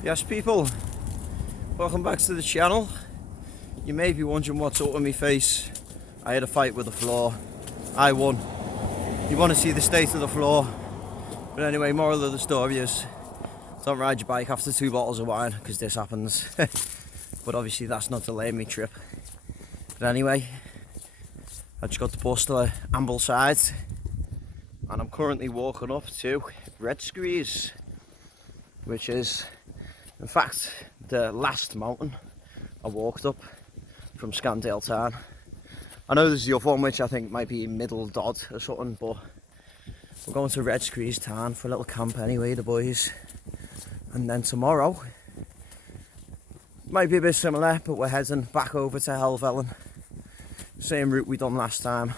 Yes people, welcome back to the channel. You may be wondering what's up with my face. I had a fight with the floor. I won. You want to see the state of the floor. But anyway, moral of the story is don't ride your bike after 2 bottles of wine, because this happens. But obviously that's not delaying my trip. But anyway, I just got the bus to Ambleside and I'm currently walking up to Red Screes, which is in fact the last mountain I walked up from Red Tarn. I know there's the other one which I think might be Middle Dodd or something, but we're going to Red Screes Tarn for a little camp anyway, the boys. And then tomorrow might be a bit similar, but we're heading back over to Helvellyn. Same route we done last time.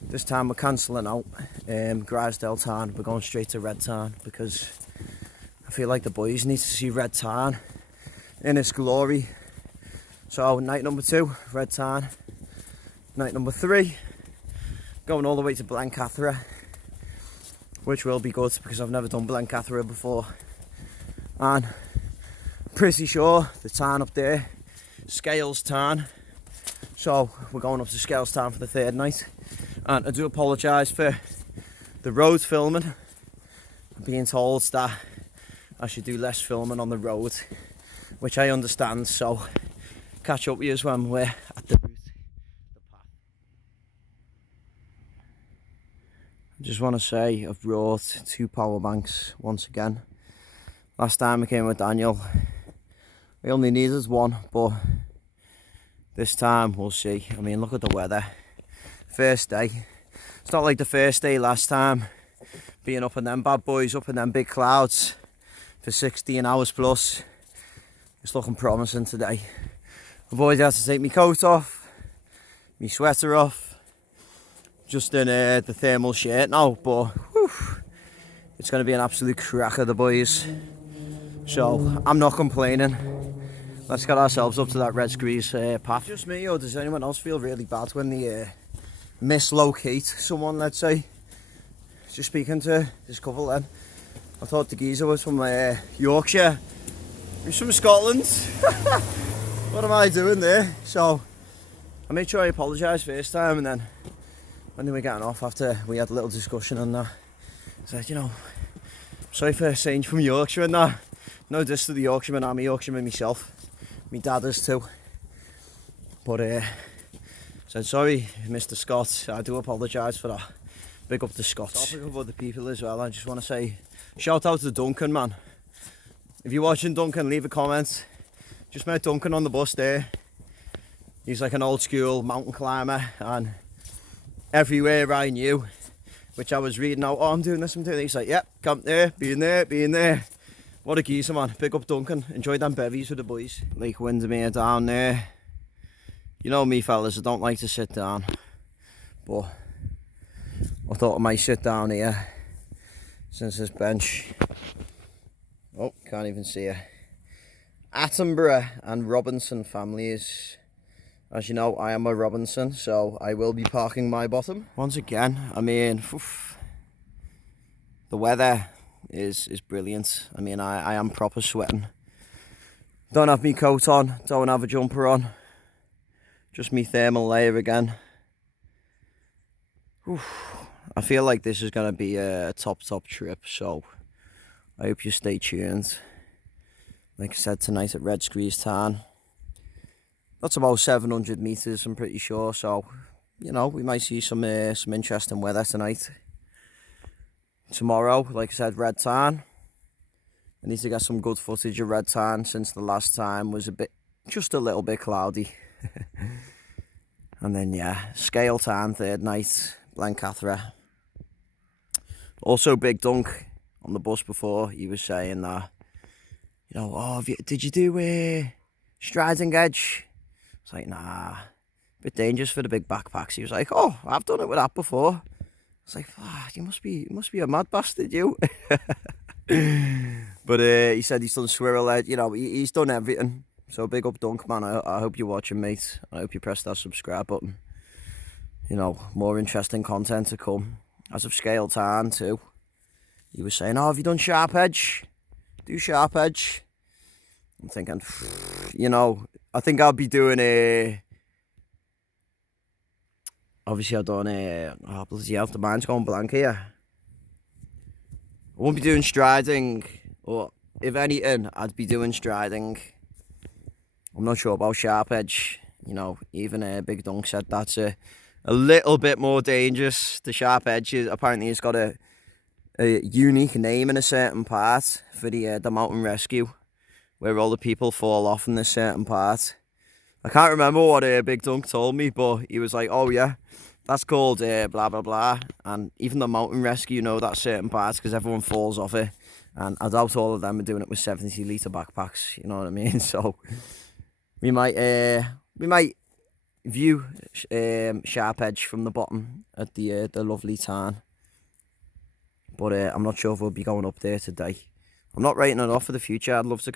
This time we're cancelling out Red Tarn. We're going straight to Red Tarn because I feel like the boys need to see Red Tarn in its glory. So night number 2, Red Tarn. Night number 3, going all the way to Blencathra, which will be good because I've never done Blencathra before. And I'm pretty sure the tarn up there, Scales Tarn. So we're going up to Scales Tarn for the 3rd night. And I do apologise for the road filming. I'm being told that I should do less filming on the road, which I understand, so catch up with you when we're at the route, the path. I just want to say I've brought 2 power banks once again. Last time I came with Daniel, we only needed 1, but this time we'll see. I mean, look at the weather. First day. It's not like the first day last time, being up in them bad boys, up in them big clouds for 16 hours plus. It's looking promising today. I've already had to take my coat off, my sweater off, just in the thermal shirt now, but whew, it's going to be an absolute cracker, the boys. So I'm not complaining. Let's get ourselves up to that Red Screes path. Just me, or does anyone else feel really bad when they mislocate someone, let's say? Just speaking to this couple then, I thought the geezer was from Yorkshire. He's from Scotland. What am I doing there? So I made sure I apologise first time, and then when they were getting off after we had a little discussion on that, I said, you know, sorry for saying from Yorkshire and that. No diss to the Yorkshireman, I'm a Yorkshireman myself. My dad is too. But said sorry, Mr. Scott. I do apologise for that. Big up the Scots. Topic of other people as well. I just want to say shout out to Duncan, man. If you're watching, Duncan, leave a comment. Just met Duncan on the bus there. He's like an old school mountain climber, and everywhere I knew, which I was reading out, oh, I'm doing this, I'm doing that. He's like, yep, camp there, being there, being there. What a geezer, man. Big up Duncan. Enjoy them bevies with the boys. Lake Windermere down there. You know me, fellas, I don't like to sit down, but I thought I might sit down here since this bench. Oh, can't even see her. Attenborough and Robinson families. As you know, I am a Robinson, so I will be parking my bottom. Once again, I mean, the weather is brilliant. I mean, I am proper sweating. Don't have my coat on, don't have a jumper on. Just me thermal layer again. I feel like this is going to be a top trip, so I hope you stay tuned. Like I said, tonight at Red Screes Tarn. That's about 700 metres, I'm pretty sure, so, you know, we might see some interesting weather tonight. Tomorrow, like I said, Red Tarn. I need to get some good footage of Red Tarn since the last time was just a little bit cloudy. And then, yeah, Scale Tarn, 3rd night, Blencathra. Also, Big Dunk on the bus before, he was saying that, you know, oh, did you do Striding Edge? It's like, nah, a bit dangerous for the big backpacks. He was like, oh, I've done it with that before. It's like, you must be a mad bastard, you. But he said he's done Squirrel Edge, you know, he's done everything. So big up Dunk, man. I hope you're watching, mate. I hope you press that subscribe button. You know, more interesting content to come. As of Scale Tarn too. He was saying, oh, have you done Sharp Edge? Do Sharp Edge. I'm thinking, you know, I think I'll be doing a. Obviously, I've done a. Oh, bloody hell, the mind's going blank here. I won't be doing striding, or if anything, I'd be doing striding. I'm not sure about sharp edge. You know, even Big Dunk said that's a little bit more dangerous. The sharp edge is apparently it's got a unique name in a certain part for the mountain rescue, where all the people fall off in this certain part. I can't remember what Big Dunk told me, but he was like, "Oh yeah, that's called blah blah blah." And even the mountain rescue know that certain part because everyone falls off it. And I doubt all of them are doing it with 70-litre backpacks. You know what I mean? So we might view sharp edge from the bottom at the lovely Tarn. But I'm not sure if we'll be going up there today. I'm not writing it off for the future. I'd love to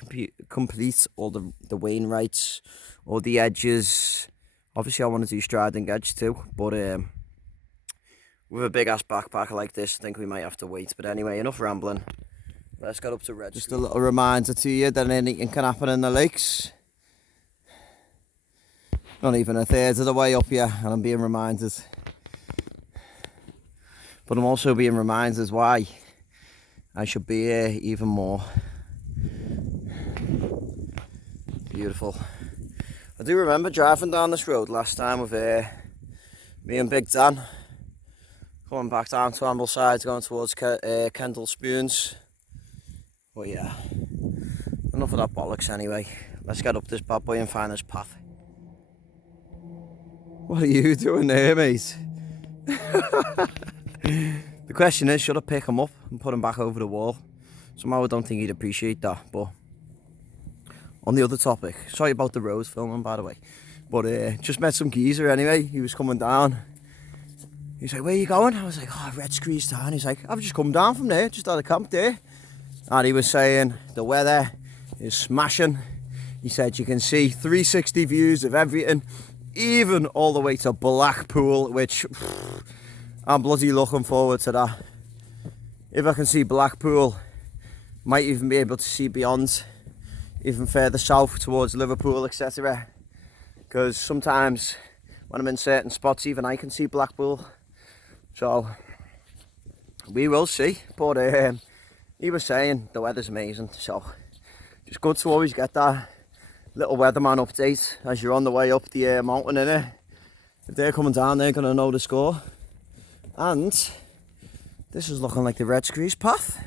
complete all the Wainwrights, all the edges. Obviously, I want to do striding edge too. But with a big-ass backpack like this, I think we might have to wait. But anyway, enough rambling. Let's get up to Red. Just a little reminder to you that anything can happen in the lakes. Not even a third of the way up here, and I'm being reminded. But I'm also being reminded why I should be here even more. Beautiful. I do remember driving down this road last time with me and Big Dan. Coming back down to Ambleside, going towards Kendall Spoons. But yeah, enough of that bollocks anyway. Let's get up this bad boy and find this path. What are you doing there, mate? The question is, should I pick him up and put him back over the wall? Somehow I don't think he'd appreciate that, but on the other topic, sorry about the road filming by the way, but just met some geezer anyway. He was coming down. He was like, "Where are you going?" I was like, "Oh, Red Screes Tarn." He's like, "I've just come down from there, just had a camp there." And he was saying the weather is smashing. He said you can see 360 views of everything, even all the way to Blackpool, which I'm bloody looking forward to that. If I can see Blackpool, might even be able to see beyond, even further south towards Liverpool, etc. Because sometimes when I'm in certain spots, even I can see Blackpool. So we will see. But he was saying the weather's amazing, so just good to always get that little weatherman update as you're on the way up the mountain, innit? If they're coming down, they're going to know the score. And this is looking like the Red Screes path,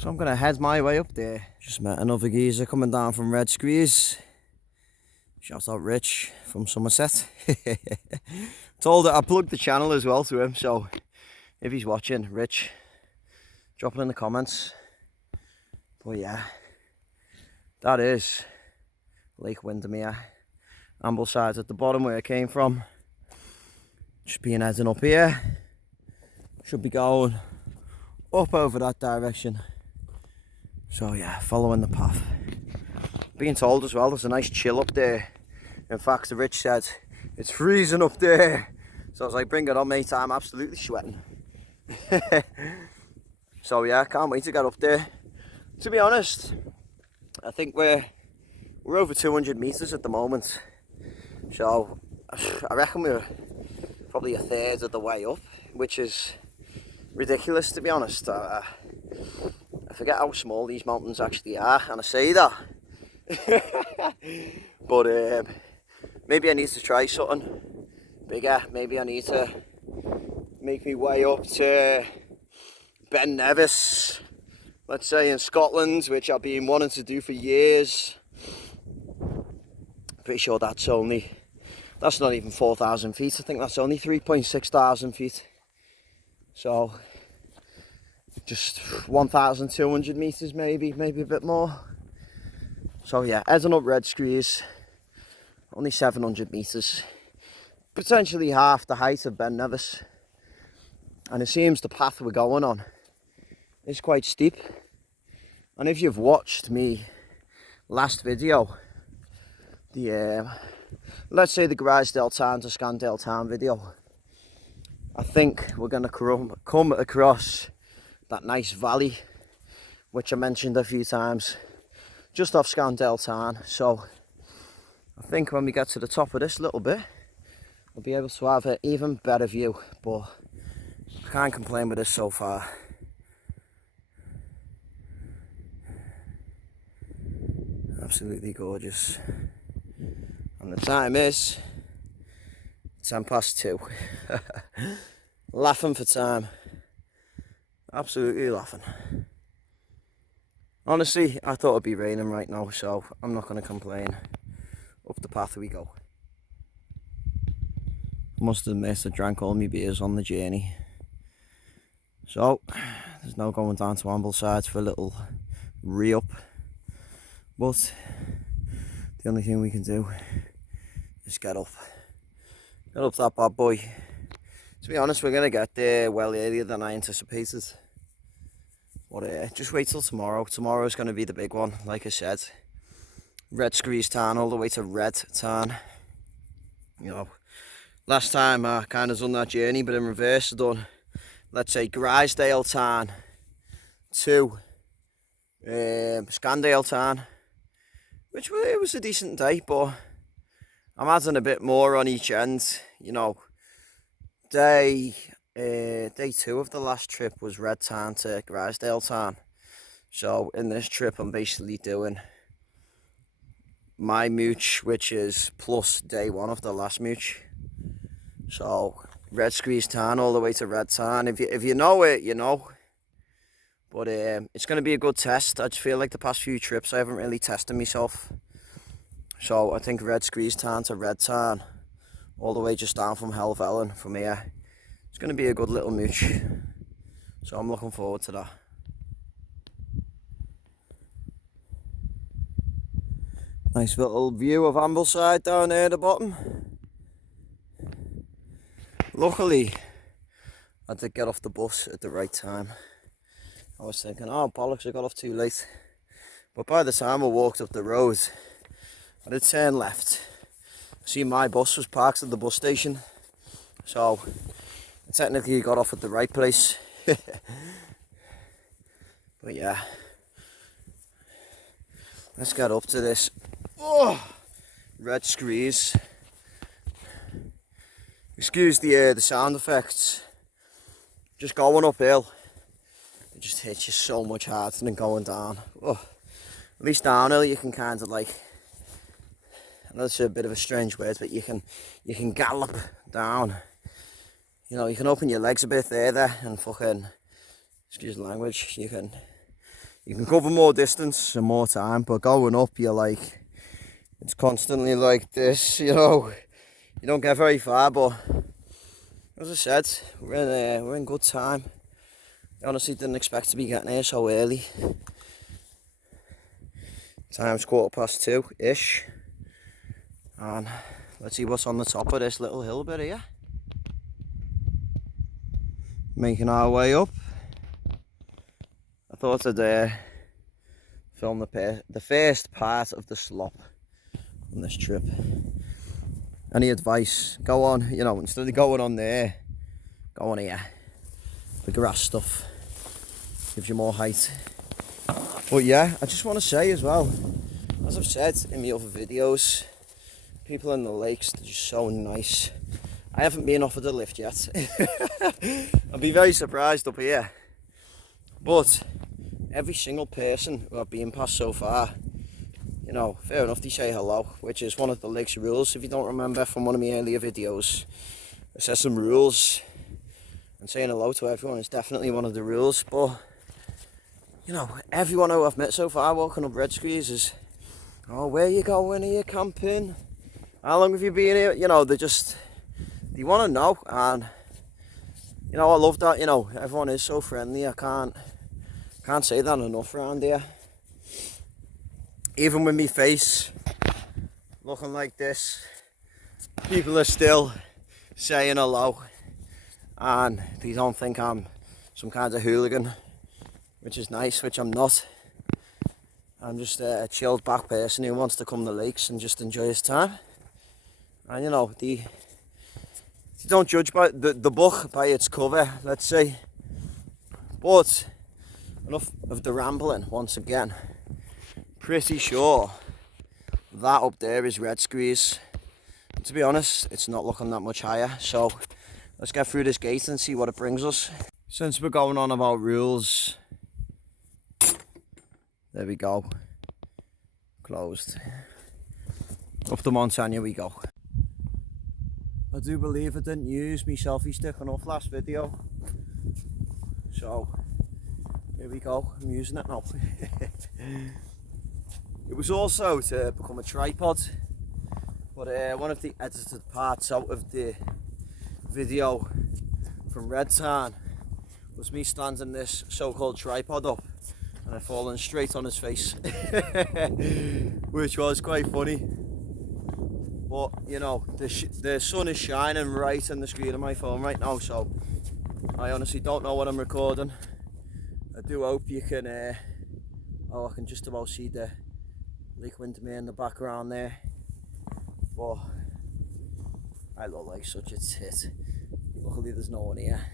so I'm going to head my way up there. Just met another geezer coming down from Red Screes. Shout out Rich from Somerset. Told that I plugged the channel as well to him, so if he's watching, Rich, drop it in the comments. But yeah, that is Lake Windermere. Ambleside at the bottom where I came from. Just being heading up here. Should be going up over that direction. So yeah, following the path. Being told as well there's a nice chill up there. In fact, the Rich said it's freezing up there. So I was like, bring it on mate, I'm absolutely sweating. So yeah, can't wait to get up there. To be honest, I think we're over 200 metres at the moment. So I reckon we're probably a third of the way up, which is ridiculous to be honest. I forget how small these mountains actually are, and I say that. But maybe I need to try something bigger. Maybe I need to make my way up to Ben Nevis, let's say in Scotland, which I've been wanting to do for years. Pretty sure that's not even 4,000 feet. I think that's only 3.6 thousand feet. So just 1,200 meters, maybe a bit more. So yeah, heading up Red Screes, only 700 meters, potentially half the height of Ben Nevis. And it seems the path we're going on is quite steep. And if you've watched me last video, the let's say the Grisdale Tarn to Scandale Tarn video, I think we're going to come across that nice valley which I mentioned a few times just off Red Tarn. So I think when we get to the top of this little bit, we'll be able to have an even better view, but I can't complain with this so far. Absolutely gorgeous. And the time is 2:10. Laughing for time. Absolutely laughing. Honestly, I thought it'd be raining right now, so I'm not going to complain. Up the path we go. Must admit, I drank all my beers on the journey. So, there's no going down to Ambleside for a little re-up. But the only thing we can do is get up. Get up that bad boy. To be honest, we're going to get there well earlier than I anticipated. But just wait till tomorrow. Tomorrow's going to be the big one, like I said. Red Screes Tarn all the way to Red Tarn. You know, last time I kind of done that journey, but in reverse I done, let's say, Grisdale Tarn to Scandale Tarn, which it was a decent day, but I'm adding a bit more on each end. You know, day 2 of the last trip was Red Tarn to Grisdale Tarn. So in this trip I'm basically doing my mooch, which is plus day 1 of the last mooch. So Red Screes Tarn all the way to Red Tarn. If you know it, you know. But it's going to be a good test. I just feel like the past few trips I haven't really tested myself. So I think Red Screes Tarn to Red Tarn, all the way just down from Helvellyn from here. It's going to be a good little mooch. So I'm looking forward to that. Nice little view of Ambleside down there at the bottom. Luckily, I did get off the bus at the right time. I was thinking, oh bollocks, I got off too late. But by the time I walked up the road, I did turn left. See, my bus was parked at the bus station. So, I technically got off at the right place. But yeah. Let's get up to this. Oh, Red Screes. Excuse the sound effects. Just going uphill, it just hits you so much harder than going down. Oh, at least downhill you can kind of like, I know it's a bit of a strange word, but you can gallop down. You know, you can open your legs a bit further and fucking, excuse the language, you can cover more distance and more time. But going up, you're like, it's constantly like this, you know. You don't get very far, but as I said, we're in good time. I honestly didn't expect to be getting here so early. Time's 2:15-ish. And let's see what's on the top of this little hill bit here. Making our way up. I thought I'd film the first part of the slop on this trip. Any advice? Go on, you know, instead of going on there, go on here. The grass stuff gives you more height. But yeah, I just want to say as well, as I've said in my other videos, people in the lakes, they're just so nice. I haven't been offered a lift yet. I'd be very surprised up here. But every single person who I've been past so far, you know, fair enough, they say hello, which is one of the lake's rules. If you don't remember from one of my earlier videos, it says some rules, and saying hello to everyone is definitely one of the rules. But, you know, everyone who I've met so far walking up Red Screes is, oh, where you going? Are you camping? How long have you been here? You know, they want to know, and, you know, I love that. You know, everyone is so friendly. I can't say that enough around here. Even with me face looking like this, people are still saying hello, and they don't think I'm some kind of hooligan, which is nice, which I'm not. I'm just a chilled back person who wants to come to the lakes and just enjoy his time. And you know, they don't judge by the book by its cover, let's say. But enough of the rambling once again. pretty sure that up there is Red Screes. To be honest, it's not looking that much higher, so let's get through this gate and see what it brings us. Since we're going on about rules, there we go, closed. Up the Montagna we go. I do believe I didn't use my selfie stick enough last video, so here we go, I'm using it now. It was also to become a tripod, but one of the edited parts out of the video from Red Tarn was me standing this so-called tripod up and I'd fallen straight on his face, which was quite funny. But you know, the sun is shining right in the screen of my phone right now, so I honestly don't know what I'm recording. I do hope you can, I can just about see the Lake Windermere in the background there, but I look like such a tit. Luckily there's no one here.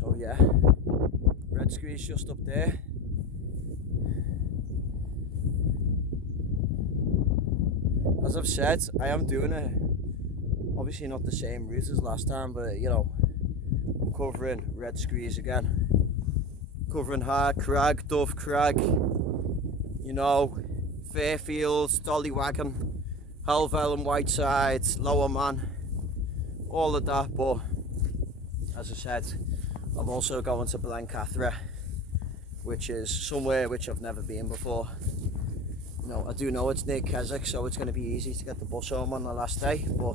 So yeah, Red Screes just up there. As I've said, I am doing it, obviously not the same route as last time, but you know, I'm covering Red Screes again. Covering Hard Crag, Dove Crag, you know, Fairfields, Dollywagon, Helvell and Whiteside, Lower Man, all of that. But as I said, I'm also going to Blencathra, which is somewhere which I've never been before. You know, I do know it's near Keswick, so it's going to be easy to get the bus home on the last day, but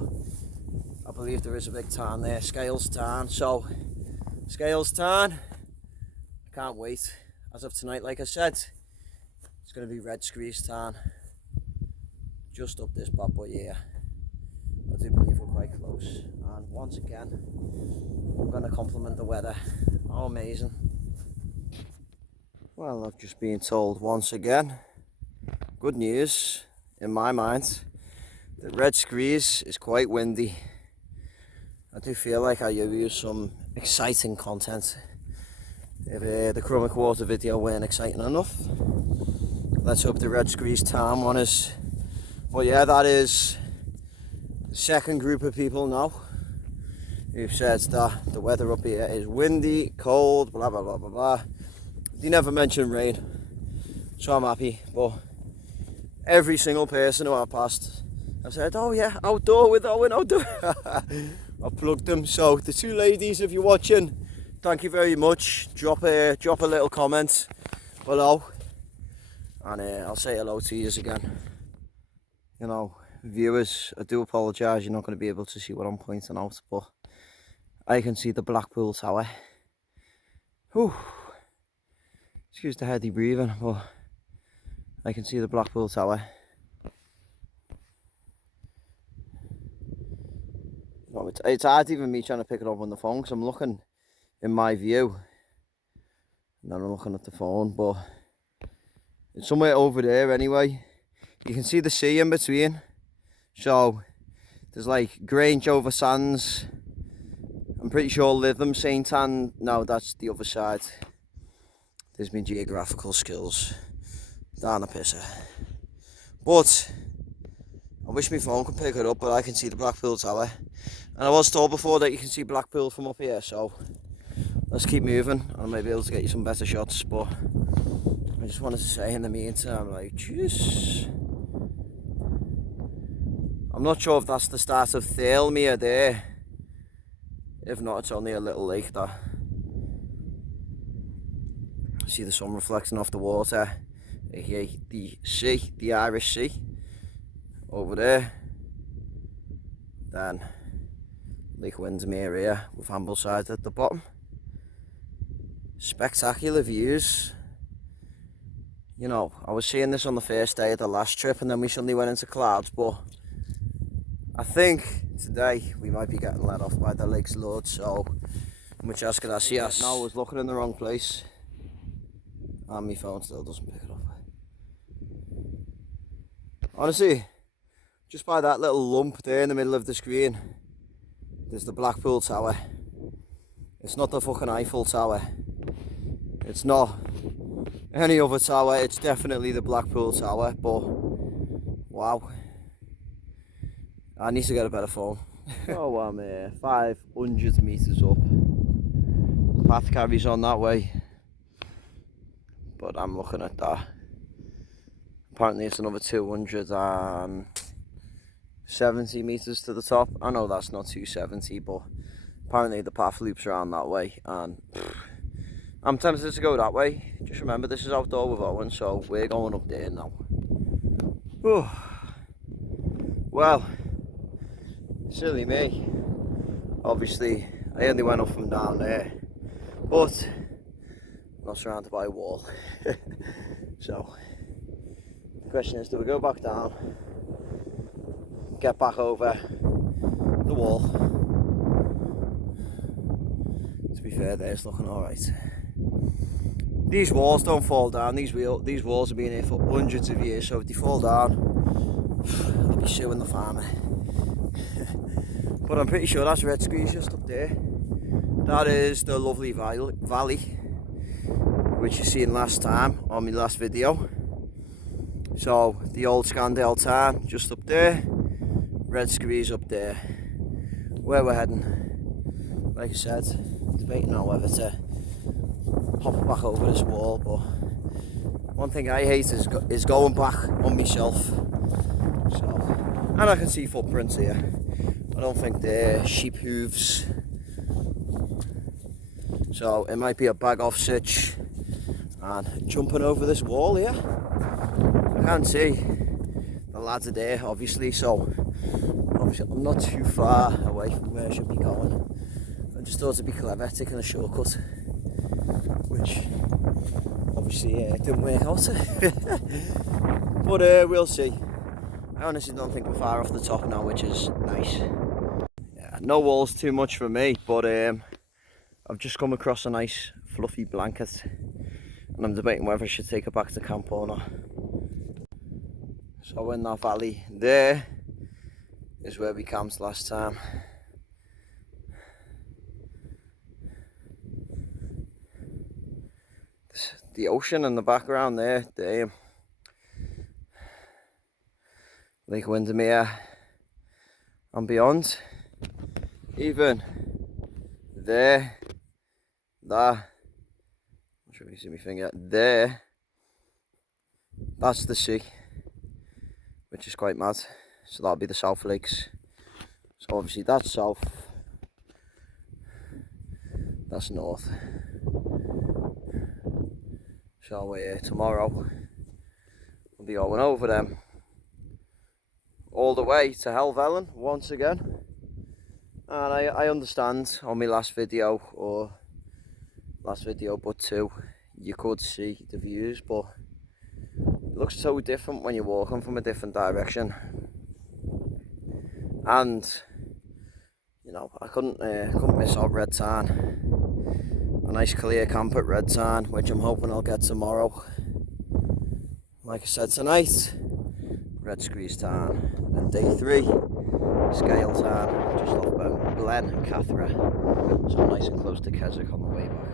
I believe there is a big tarn there, Scales Tarn. So Scales Tarn, I can't wait. As of tonight, like I said, it's going to be Red Screes Tarn, just up this bad boy here. I do believe we're quite close, and once again I'm going to compliment the weather. How amazing. Well, I've just been told once again, good news in my mind, that Red Screes is quite windy. I do feel like I use some exciting content. If the Chromic Water video weren't exciting enough, let's hope the Red Screes Tarn one is. But yeah, that is the second group of people now who've said that the weather up here is windy, cold, blah blah blah blah blah. They never mention rain, so I'm happy. But every single person who I passed, I've said, oh yeah, outdoor with Owen, outdoor. I've plugged them. So the two ladies, if you're watching, thank you very much. Drop a little comment below, and I'll say hello to you again. You know, viewers, I do apologise, you're not going to be able to see what I'm pointing out, but I can see the Blackpool Tower. Whew. Excuse the heavy breathing, but I can see the Blackpool Tower. No, it's hard even me trying to pick it up on the phone, because I'm looking in my view and then I'm looking at the phone, but it's somewhere over there anyway. You can see the sea in between, so there's like Grange over Sands, I'm pretty sure Lytham, St Anne, no, that's the other side. There's my geographical skills down a pisser. But I wish my phone could pick it up, but I can see the Blackpool Tower, and I was told before that you can see Blackpool from up here, so let's keep moving and I may be able to get you some better shots. But I just wanted to say in the meantime, like, jeez, I'm not sure if that's the start of Thalmere there. If not, it's only a little lake that. See the sun reflecting off the water. The sea, the Irish Sea, over there. Then Lake Windermere here with Ambleside at the bottom. Spectacular views. You know, I was seeing this on the first day of the last trip, and then we suddenly went into clouds, but I think today we might be getting let off by the lake's lord, so muchas gracias. No, I was looking in the wrong place, and my phone still doesn't pick it up. Honestly, just by that little lump there in the middle of the screen, there's the Blackpool Tower. It's not the fucking Eiffel Tower. It's not any other tower, it's definitely the Blackpool Tower, but wow. I need to get a better phone. Oh, I'm 500 metres up. Path carries on that way, but I'm looking at that. Apparently it's another 270 metres to the top. I know that's not 270, but apparently the path loops around that way, and I'm tempted to go that way. Just remember, this is outdoor with Owen, so we're going up there now. Whew. Well, silly me. Obviously, I only went up from down there, but I'm not surrounded by a wall. So, the question is, do we go back down, get back over the wall? To be fair, there, it's looking alright. These walls don't fall down. These walls have been here for hundreds of years, so if they fall down, I'll be suing the farmer. But I'm pretty sure that's Red Screes just up there. That is the lovely valley, which you seen last time on my last video. So the old Red Tarn just up there, Red Screes up there. Where we're heading, like I said, debating on whether to hop back over this wall, but one thing I hate is going back on myself. So, and I can see footprints here. I don't think they're sheep hooves, so it might be a bag off sitch. And jumping over this wall here, I can't see the lads are there, obviously, so obviously I'm not too far away from where I should be going. I just thought it'd be clever taking a shortcut, which obviously didn't work out. But we'll see. I honestly don't think we're far off the top now, which is nice. Yeah, no walls too much for me, but I've just come across a nice fluffy blanket, and I'm debating whether I should take it back to camp or not. So in that valley there is where we camped last time. The ocean in the background there, damn. Lake Windermere and beyond. Even there, that, I'm not sure if you see my finger, there, that's the sea, which is quite mad. So that'll be the South Lakes. So obviously that's south, that's north. So tomorrow we'll be going over them all the way to Helvellyn once again. And I understand on my last video but two, you could see the views, but it looks so different when you're walking from a different direction. And you know, I couldn't miss out Red Tarn. A nice clear camp at Red Tarn, which I'm hoping I'll get tomorrow. Like I said tonight, Red Screes Tarn. And day 3, Scale Tarn, just off Glen Cathra. So nice and close to Keswick on the way back.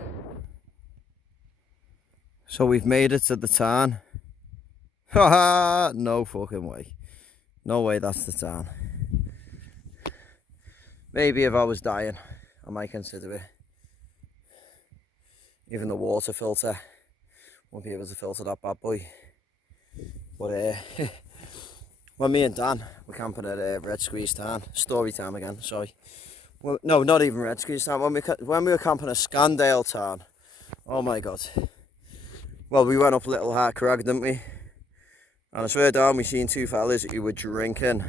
So we've made it to the Tarn. Haha, no fucking way. No way that's the Tarn. Maybe if I was dying, I might consider it. Even the water filter won't be able to filter that bad boy. But when me and Dan were camping at Red Screes Tarn, story time again, sorry. Well, no, not even Red Screes Tarn. When we were camping at Scandale Tarn, oh my god. Well, we went up Little Hart Crag, didn't we? And I swear down, we seen two fellas who were drinking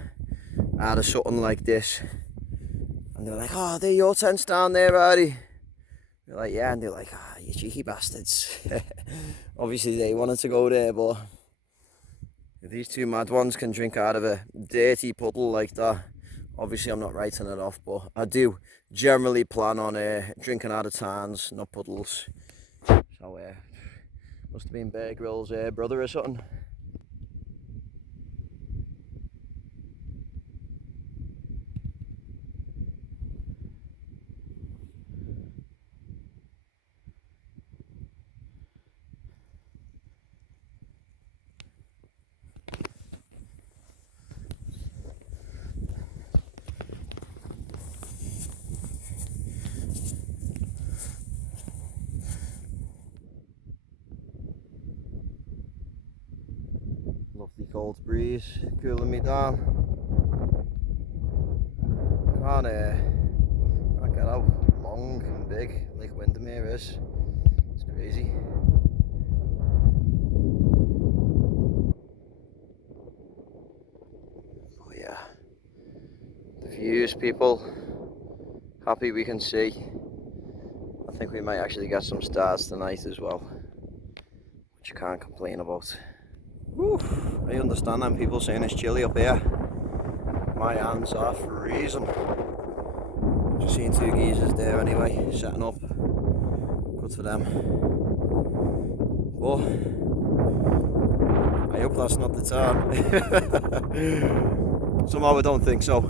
out of something like this. And they were like, oh, they're your tents down there, Artie. We're like, yeah, and they're like, ah, you cheeky bastards. Obviously they wanted to go there, but if these two mad ones can drink out of a dirty puddle like that, obviously I'm not writing it off, but I do generally plan on drinking out of tarns, not puddles. So must have been Bear Grylls' brother or something. cold breeze cooling me down. Can't get how long and big Lake Windermere is. It's crazy. Oh yeah, the views, people. Happy we can see. I think we might actually get some stars tonight as well, which you can't complain about. Whew, I understand them people saying it's chilly up here. My hands are freezing. Just seen two geezers there anyway, setting up. Good for them. But I hope that's not the Tarn. Somehow I don't think so.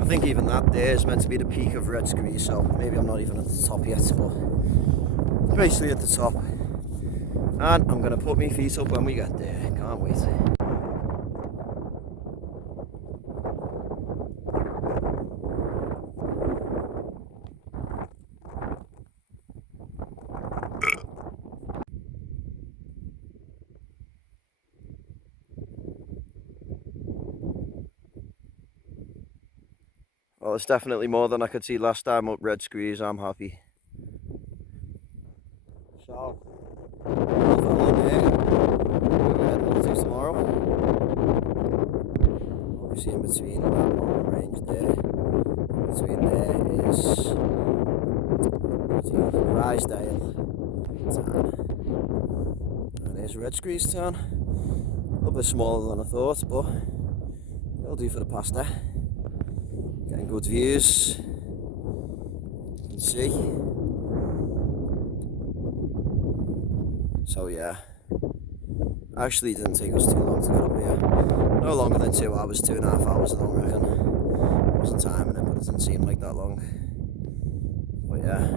I think even that there is meant to be the peak of Red Screes, so maybe I'm not even at the top yet, but basically at the top. And I'm going to put my feet up when we get there. Can't wait. Well, it's definitely more than I could see last time up Red Screes. I'm happy. So, tomorrow. Obviously in between that long range there, between there is Rysdale Tarn. And there's Red Screes Tarn. A little bit smaller than I thought, but it'll do for the pasta. Getting good views. You can see. So yeah. Actually, it didn't take us too long to get up here. No longer than 2 hours, 2.5 hours, I don't reckon. I wasn't timing it, but it didn't seem like that long. But yeah,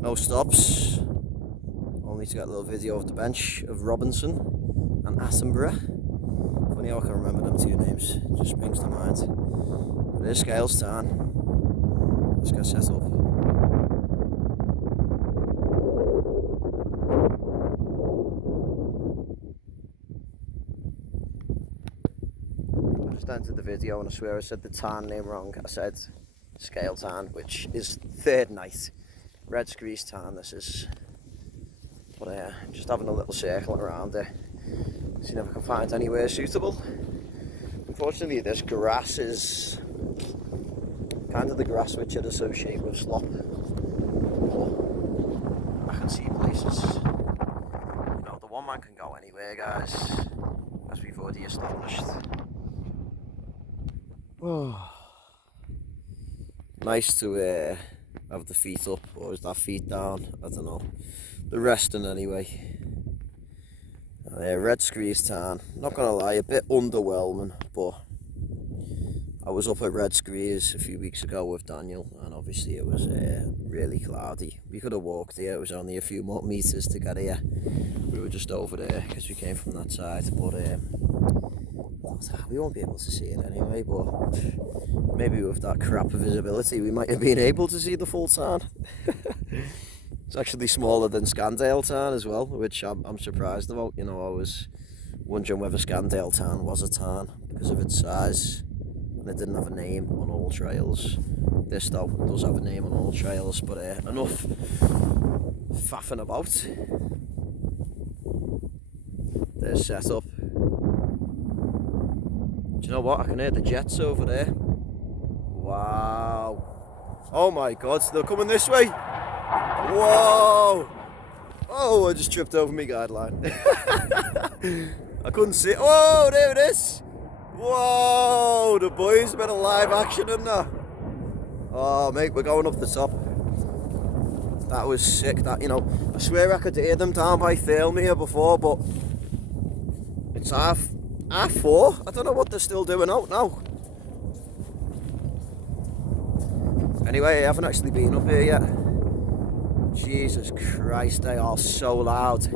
no stops. Only to get a little video of the bench of Robinson and Attenborough. Funny how I can remember them two names, it just springs to mind. But there's Scales Tarn. Let's get set up. Entered the video and I swear I said the Tarn name wrong. I said Scale Tarn, which is third night. Red Screes Tarn this is. But just having a little circle around it. See if I can find anywhere suitable. Unfortunately this grass is kind of the grass which I'd associate with slop. But I can see places. You know, the one man can go anywhere, guys, as we've already established. Oh, nice to have the feet up, or is that feet down? I don't know. The resting anyway. Red Screes Tarn. Not gonna lie, a bit underwhelming, but I was up at Red Screes a few weeks ago with Daniel, and obviously it was really cloudy. We could have walked here. It was only a few more meters to get here. We were just over there because we came from that side, but we won't be able to see it anyway, but maybe with that crap of visibility we might have been able to see the full Tarn. It's actually smaller than Scandale Tarn as well, which I'm surprised about. You know, I was wondering whether Scandale Tarn was a Tarn because of its size, and it didn't have a name on all trails. This though does have a name on all trails, but enough faffing about. There's setup. Do you know what? I can hear the jets over there. Wow. Oh my god, they're coming this way. Whoa. Oh, I just tripped over my guideline. I couldn't see it. Whoa, there it is. Whoa, the boys, a bit of live action in there. Oh mate, we're going up the top. That was sick. That, you know, I swear I could hear them down by Thirlmere before, but it's half 4. I don't know what they're still doing out now. Anyway, I haven't actually been up here yet. Jesus Christ, they are so loud.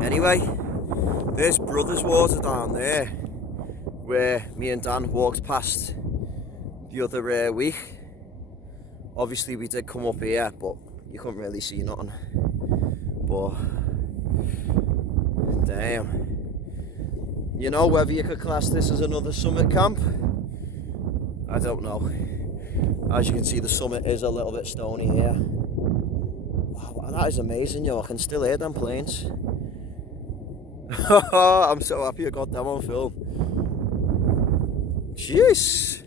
Anyway, there's Brothers Water down there, where me and Dan walked past the other week. Obviously we did come up here, but you couldn't really see nothing. But Damn. You know, whether you could class this as another summit camp, I don't know. As you can see, the summit is a little bit stony here. Wow, that is amazing, yo. I can still hear them planes. I'm so happy I got them on film. Jeez.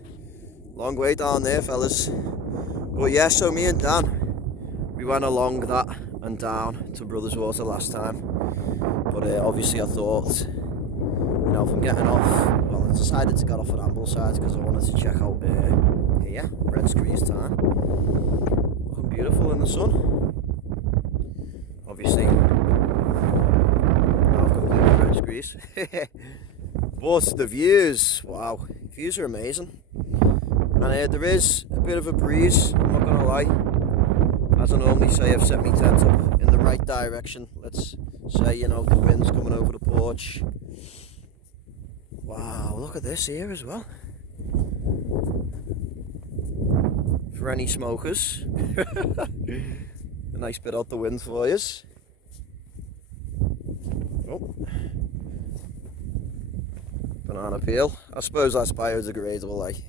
Long way down there, fellas. But yeah, so me and Dan, we went along that and down to Brothers Water last time. But obviously I thought, you know, if I'm getting off, well, I decided to get off at Ambleside because I wanted to check out here, Red Screes Tarn. Looking beautiful in the sun. Obviously, now I've completed Red Screes. But the views, wow, views are amazing. And there is a bit of a breeze, I'm not gonna lie. As I normally say, I've set my tent up in the right direction. Let's say, you know, the wind's coming over the porch. Wow, look at this here as well. For any smokers. A nice bit out the wind for you. Oh. Banana peel. I suppose that's biodegradable, eh?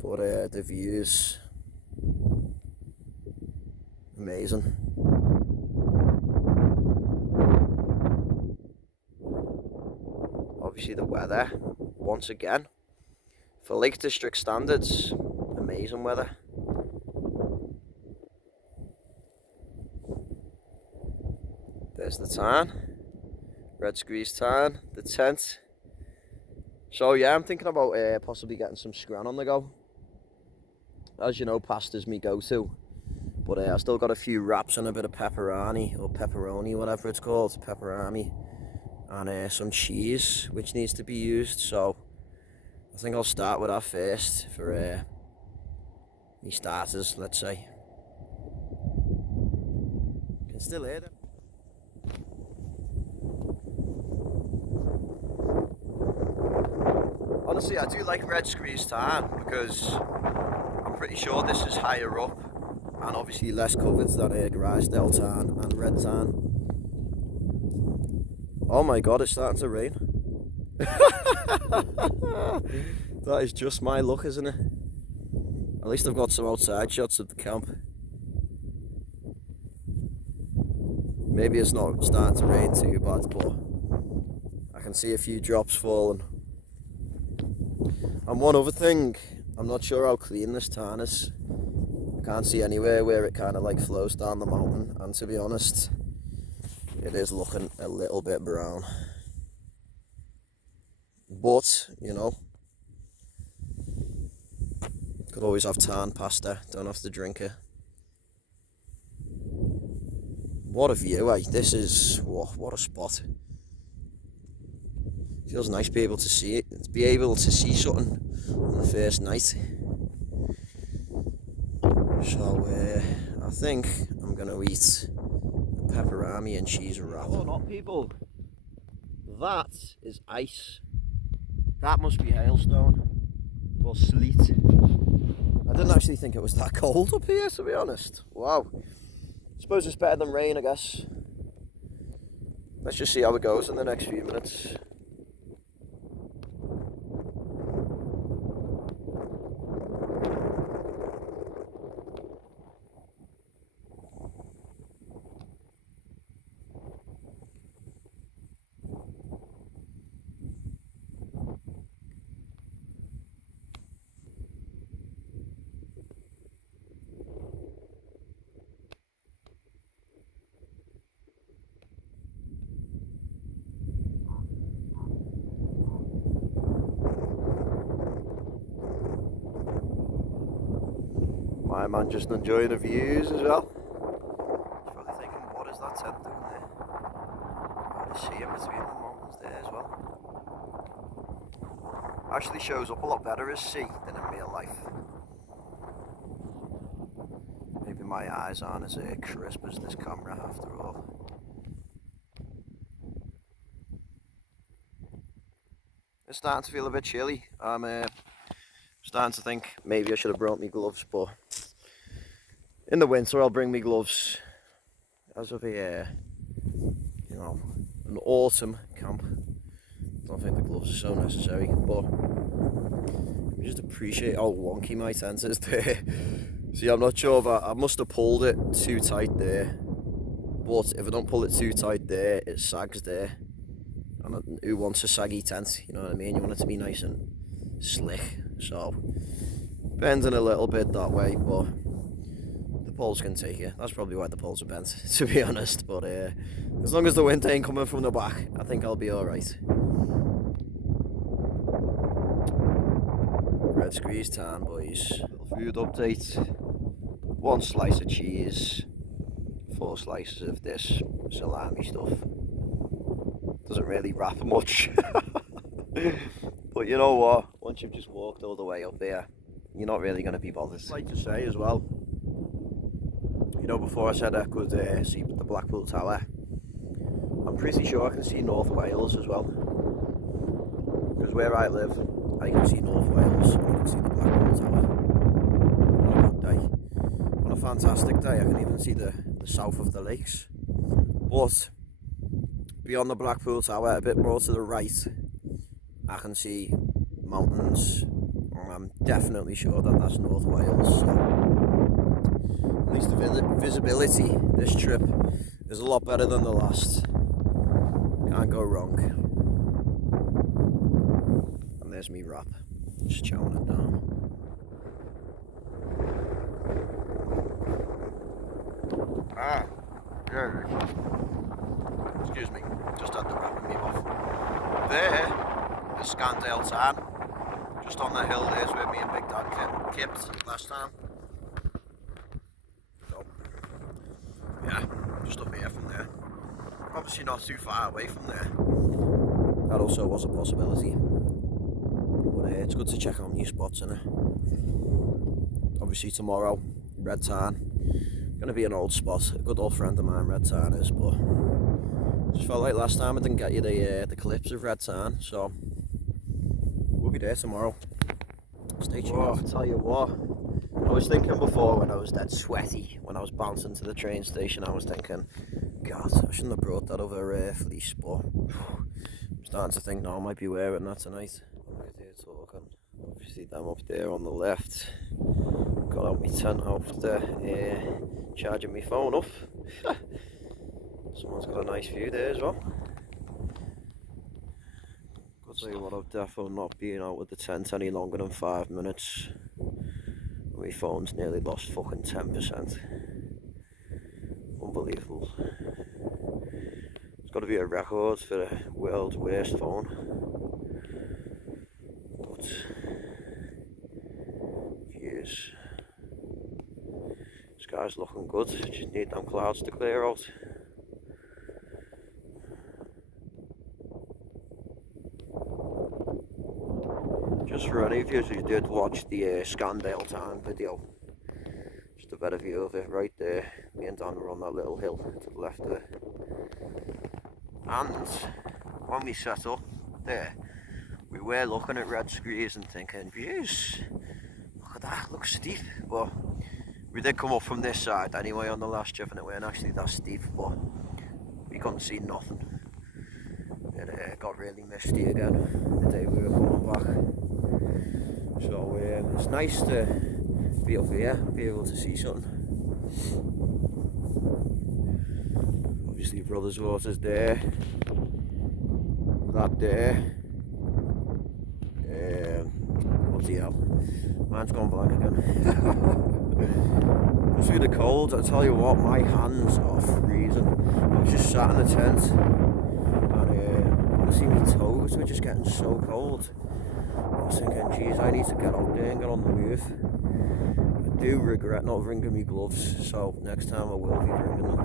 But the views, amazing. Obviously the weather, once again, for Lake District standards, amazing weather. There's the tarn, Red Screes Tarn, the tent. So yeah, I'm thinking about possibly getting some scran on the go. As you know, pasta's me go-to, but I still got a few wraps and a bit of pepperoni, or pepperoni, whatever it's called, pepperami, and some cheese, which needs to be used. So I think I'll start with that first for me starters, let's say. Can still hear them. Honestly, I do like Red Screes Tarn because I'm pretty sure this is higher up and obviously less covered than Red Tarn and Red Tarn. Oh my god, it's starting to rain. That is just my luck, isn't it? At least I've got some outside shots of the camp. Maybe it's not starting to rain too bad, but I can see a few drops falling. And one other thing, I'm not sure how clean this tarn is. I can't see anywhere where it kind of like flows down the mountain, and to be honest, it is looking a little bit brown. But, you know, could always have tarn pasta, don't have to drink it. What a view, eh? This is, what a spot. Feels nice to be able to see it, to be able to see something on the first night. So I think I'm gonna eat a pepperami and cheese wrap. Oh, not people. That is ice. That must be hailstone or sleet. I didn't actually think it was that cold up here, to be honest. Wow. Suppose it's better than rain, I guess. Let's just see how it goes in the next few minutes. My man just enjoying the views as well. He's probably thinking, what is that tent doing there? Got to see him between the mountains there as well. Actually shows up a lot better as sea than in real life. Maybe my eyes aren't as crisp as this camera after all. It's starting to feel a bit chilly. I'm starting to think maybe I should have brought me gloves, but in the winter I'll bring me gloves as of you know, an autumn camp. I don't think the gloves are so necessary, but you just appreciate how wonky my tent is there. See, I'm not sure if I must have pulled it too tight there, but if I don't pull it too tight there, it sags there. And who wants a saggy tent, you know what I mean? You want it to be nice and slick, so bending a little bit that way, but the poles can take it. That's probably why the poles are bent, to be honest, but as long as the wind ain't coming from the back, I think I'll be alright. Red Screes Tarn, boys. Little food update. 1 slice of cheese, 4 slices of this salami stuff. Doesn't really wrap much. But you know what? Once you've just walked all the way up there, you're not really going to be bothered. I'd like to say as well, you know, before I said I could see the Blackpool Tower, I'm pretty sure I can see North Wales as well. Because where I live, I can see North Wales and I can see the Blackpool Tower. On a good day. On a fantastic day, I can even see the south of the lakes. But beyond the Blackpool Tower, a bit more to the right, I can see mountains, and I'm definitely sure that that's North Wales. So at least the visibility this trip is a lot better than the last. Can't go wrong. And there's me wrap, just chowing it down. There it is. Excuse me, just had the wrap in my mouth. There is Red Tarn. Just on the hill there's where me and Big Dad kept last time. So, yeah, just up here from there. Obviously not too far away from there. That also was a possibility. But it's good to check out new spots, innit? Obviously tomorrow, Red Tarn. Gonna be an old spot. A good old friend of mine, Red Tarn is, but just felt like last time I didn't get you the clips of Red Tarn, so we'll be there tomorrow. Stay tuned. I'll tell you what, I was thinking before when I was dead sweaty, when I was bouncing to the train station, I was thinking, God, I shouldn't have brought that over fleece, but I'm starting to think, no, I might be wearing that tonight. I'm right here talking. Obviously them up there on the left. Got out my tent after charging my phone up. Someone's got a nice view there as well. I'll tell you what, I've definitely not been out with the tent any longer than 5 minutes. My phone's nearly lost fucking 10%. Unbelievable. It's got to be a record for the world's worst phone. But views. Sky's looking good. Just need them clouds to clear out. Just for any of you who did watch the Red Tarn video, just a better view of it right there. Me and Dan were on that little hill to the left there. And when we set up there, we were looking at Red Screes and thinking, views, look at that, looks steep. But we did come up from this side anyway on the last trip and it weren't actually that steep, but we couldn't see nothing. It got really misty again the day we were coming back. So it's nice to be up here, be able to see something. Obviously Brothers Water's there. That there. Bloody hell. Mine's gone blank again. Just through the cold, I tell you what, my hands are freezing. I was just sat in the tent and honestly my toes were just getting so cold. I was thinking, geez, I need to get out there and get on the move. I do regret not bringing me gloves, so next time I will be bringing them.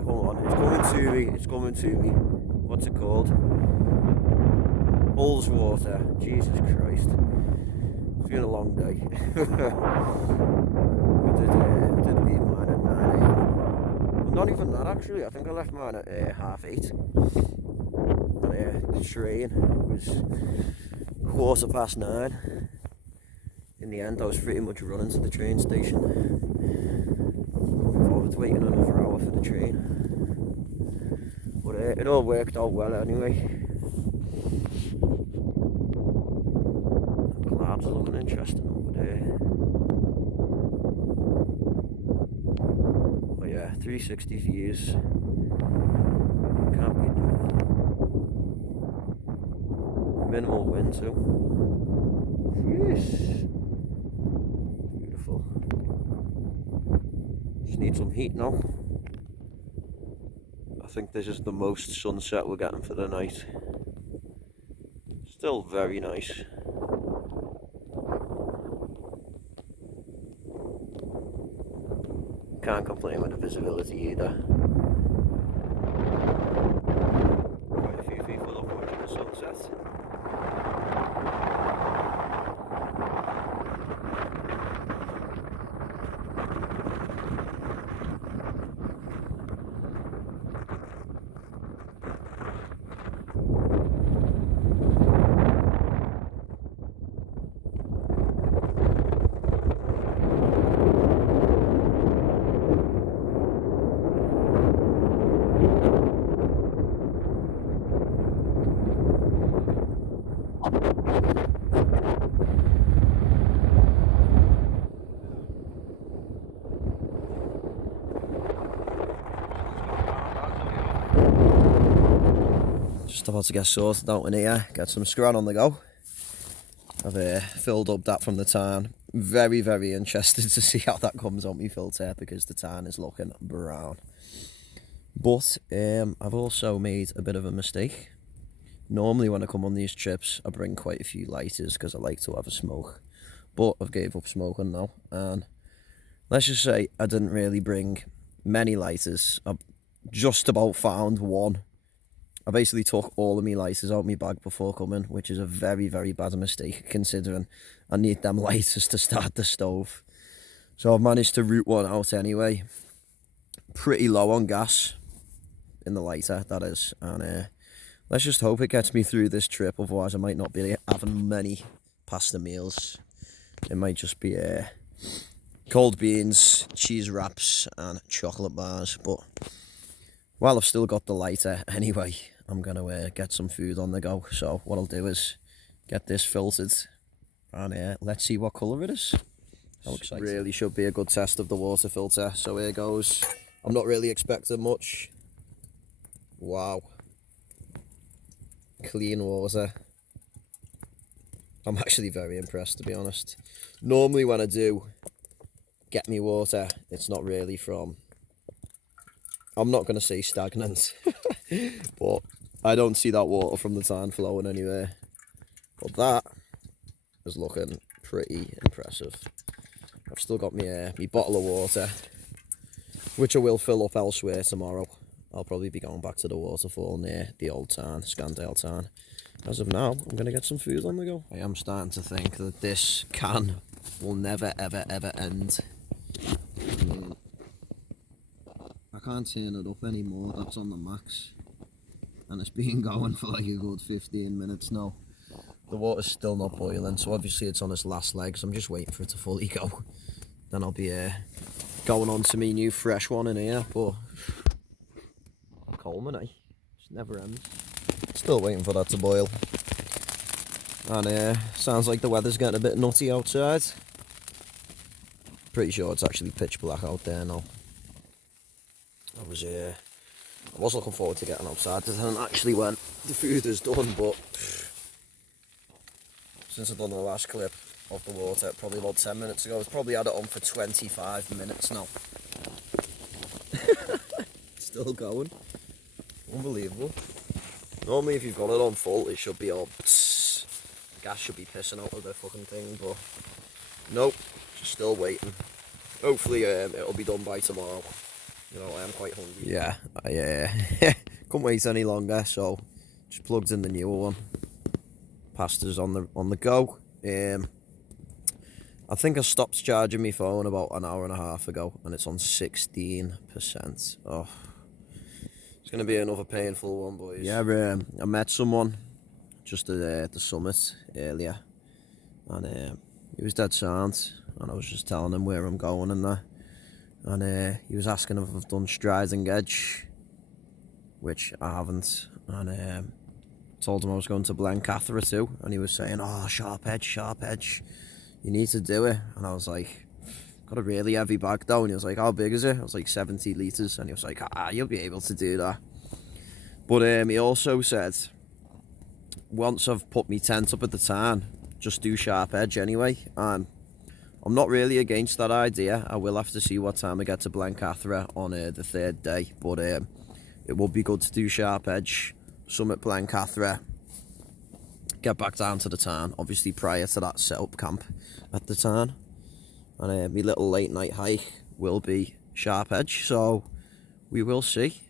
Come on, it's coming to me, it's coming to me. What's it called? Bull's water. Jesus Christ. It's been a long day. I did leave mine at 9 AM. Well, not even that actually, I think I left mine at 8:30. The train was 9:15. In the end I was pretty much running to the train station. Looking forward to waiting another hour for the train. But it all worked out well anyway. The clouds are looking interesting over there. Oh yeah, 360 views. Can't beat that. Minimal wind too. Yes. Beautiful. Just need some heat now. I think this is the most sunset we're getting for the night. Still very nice. Can't complain with the visibility either. Quite a few people up watching the sunset. Just about to get sorted out in here, get some scran on the go. I've filled up that from the Tarn. Very, very interested to see how that comes on my filter because the Tarn is looking brown. But I've also made a bit of a mistake. Normally when I come on these trips I bring quite a few lighters because I like to have a smoke. But I've gave up smoking now, and let's just say I didn't really bring many lighters. I've just about found one. I basically took all of my lighters out of my bag before coming, which is a very, very bad mistake considering I need them lighters to start the stove. So I've managed to root one out anyway. Pretty low on gas in the lighter, that is. And let's just hope it gets me through this trip, otherwise I might not be having many pasta meals. It might just be cold beans, cheese wraps and chocolate bars. But while I've still got the lighter anyway, I'm going to get some food on the go. So what I'll do is get this filtered and let's see what colour it is. How exciting. Really should be a good test of the water filter. So here goes. I'm not really expecting much. Wow. Clean water. I'm actually very impressed, to be honest. Normally when I do get me water, it's not really from, I'm not going to say stagnant, but I don't see that water from the Tarn flowing anywhere. But that is looking pretty impressive. I've still got my bottle of water, which I will fill up elsewhere tomorrow. I'll probably be going back to the waterfall near the old Tarn, Scandale Tarn. As of now, I'm going to get some food on the go. I am starting to think that this can will never, ever, ever end. I can't turn it up anymore, that's on the max. And it's been going for like a good 15 minutes now. The water's still not boiling, so obviously it's on its last legs. I'm just waiting for it to fully go. Then I'll be going on to my new fresh one in here, but Coleman, it never ends. Still waiting for that to boil. And sounds like the weather's getting a bit nutty outside. Pretty sure it's actually pitch black out there now. I was looking forward to getting outside and then actually when the food is done, but since I've done the last clip of the water probably about 10 minutes ago, I've probably had it on for 25 minutes now. Still going. Unbelievable. Normally if you've got it on full it should be all gas should be pissing out of the fucking thing, but nope, just still waiting. Hopefully it'll be done by tomorrow. You know, I am quite hungry. Yeah, I couldn't wait any longer, so just plugged in the newer one. Pasta's on the go. I think I stopped charging my phone about an hour and a half ago, and it's on 16%. Oh, it's gonna be another painful one, boys. Yeah, I met someone just at the summit earlier, and he was dead sound, and I was just telling him where I'm going and that. And he was asking if I've done striding edge. which I haven't, and told him I was going to Blencathra too, and he was saying, oh, sharp edge, you need to do it. And I was like, got a really heavy bag though, and he was like, how big is it? I was like, 70 litres, and he was like, you'll be able to do that. But he also said, once I've put my tent up at the Tarn, just do sharp edge anyway. I'm not really against that idea. I will have to see what time I get to Blencathra on the third day, but it would be good to do sharp edge, summit Blencathra, get back down to the Tarn, obviously prior to that set-up camp at the Tarn. And my little late night hike will be sharp edge, so we will see.